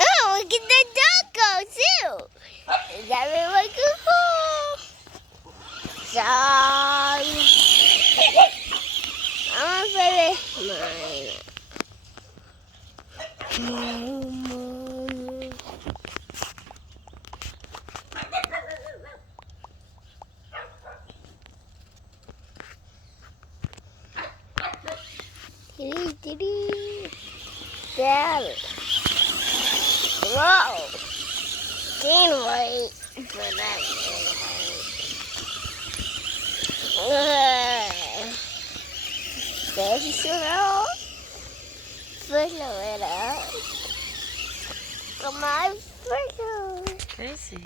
Oh, look at the dog go too. Is that really cool? Dog. I'm gonna mine. Dad. Whoa. Can't wait for that. There's a Come on, Crazy.